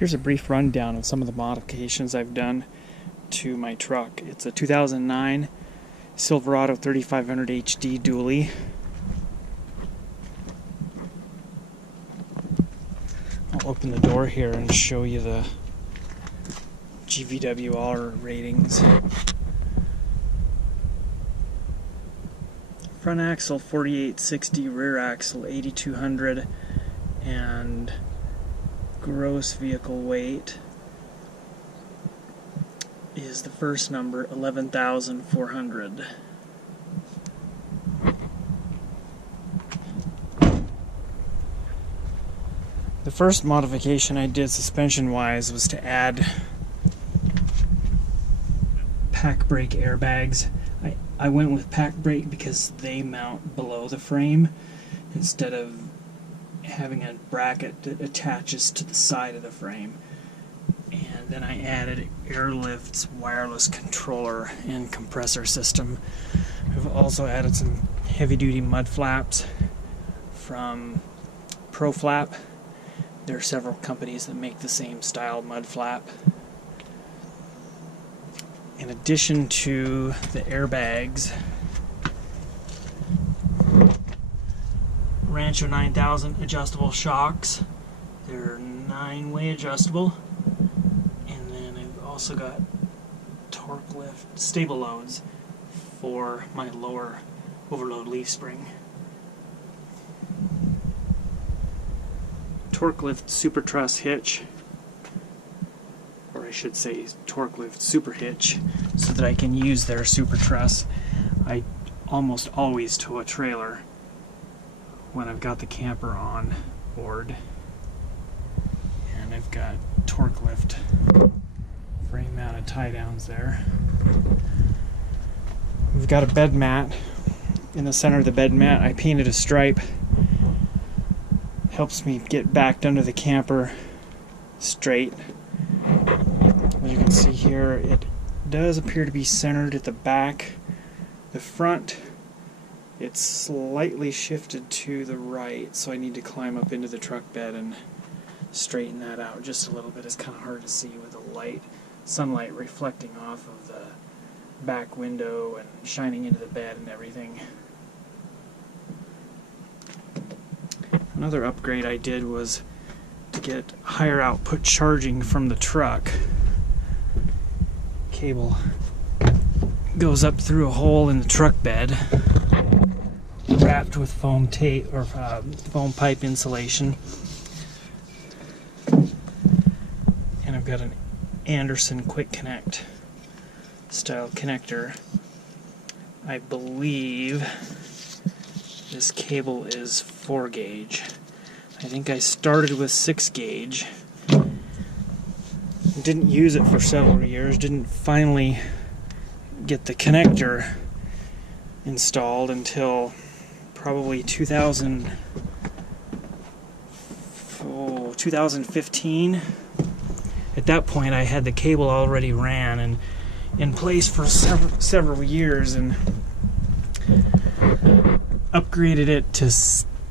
Here's a brief rundown of some of the modifications I've done to my truck. It's a 2009 Silverado 3500 HD dually. I'll open the door here and show you the GVWR ratings. Front axle 4860, rear axle 8200, and gross vehicle weight is the first number 11,400. The first modification I did suspension wise was to add pack brake airbags. I went with pack brake because they mount below the frame instead of having a bracket that attaches to the side of the frame. And then I added Airlift's wireless controller and compressor system. I've also added some heavy-duty mud flaps from ProFlap. There are several companies that make the same style mud flap. In addition to the airbags, Rancho 9000 adjustable shocks. They're 9-way adjustable. And then I've also got torque lift stable loads for my lower overload leaf spring. Torque lift super truss hitch, or I should say torque lift super hitch, so that I can use their super truss. I almost always tow a trailer when I've got the camper on board, and I've got torque lift frame mounted tie downs there. We've got a bed mat. In the center of the bed mat I painted a stripe. Helps me get backed under the camper straight. As you can see here, it does appear to be centered at the back. The front, it's slightly shifted to the right, so I need to climb up into the truck bed and straighten that out just a little bit. It's kind of hard to see with the sunlight reflecting off of the back window and shining into the bed and everything. Another upgrade I did was to get higher output charging from the truck. Cable goes up through a hole in the truck bed, wrapped with foam tape or foam pipe insulation. And I've got an Anderson Quick Connect style connector. I believe this cable is 4 gauge. I think I started with 6 gauge. Didn't use it for several years. Didn't finally get the connector installed until probably 2015. At that point I had the cable already ran and in place for several years, and upgraded it to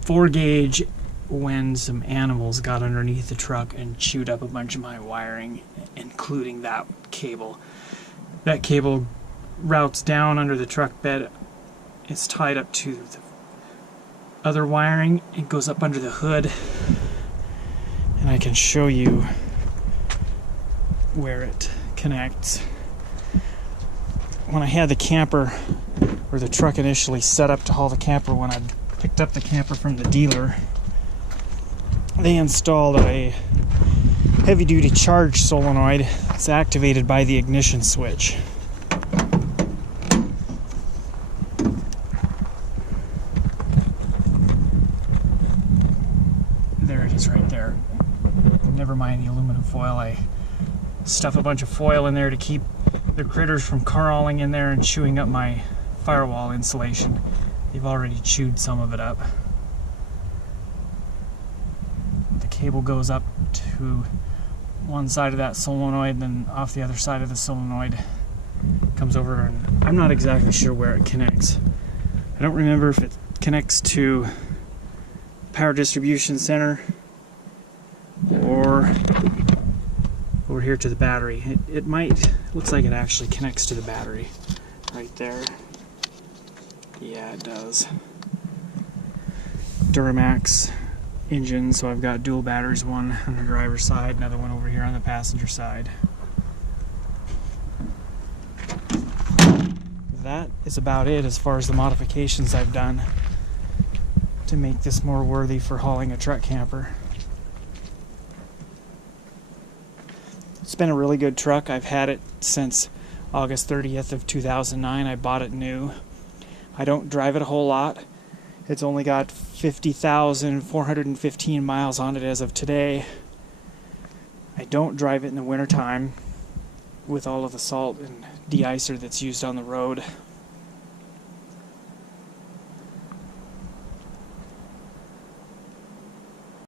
4 gauge when some animals got underneath the truck and chewed up a bunch of my wiring, including that cable. That cable routes down under the truck bed. It's tied up to the other wiring. It goes up under the hood, and I can show you where it connects. When I had the camper, or the truck initially set up to haul the camper, when I picked up the camper from the dealer, they installed a heavy-duty charge solenoid. It's activated by the ignition switch. There it is right there. Never mind the aluminum foil. I stuff a bunch of foil in there to keep the critters from crawling in there and chewing up my firewall insulation. They've already chewed some of it up. The cable goes up to one side of that solenoid, then off the other side of the solenoid comes over, and I'm not exactly sure where it connects. I don't remember if it connects to power distribution center or here to the battery. It might, looks like it actually connects to the battery right there. Yeah, it does. Duramax engine, so I've got dual batteries, one on the driver's side, another one over here on the passenger side. That is about it as far as the modifications I've done to make this more worthy for hauling a truck camper. It's been a really good truck. I've had it since August 30th of 2009. I bought it new. I don't drive it a whole lot. It's only got 50,415 miles on it as of today. I don't drive it in the wintertime with all of the salt and de-icer that's used on the road.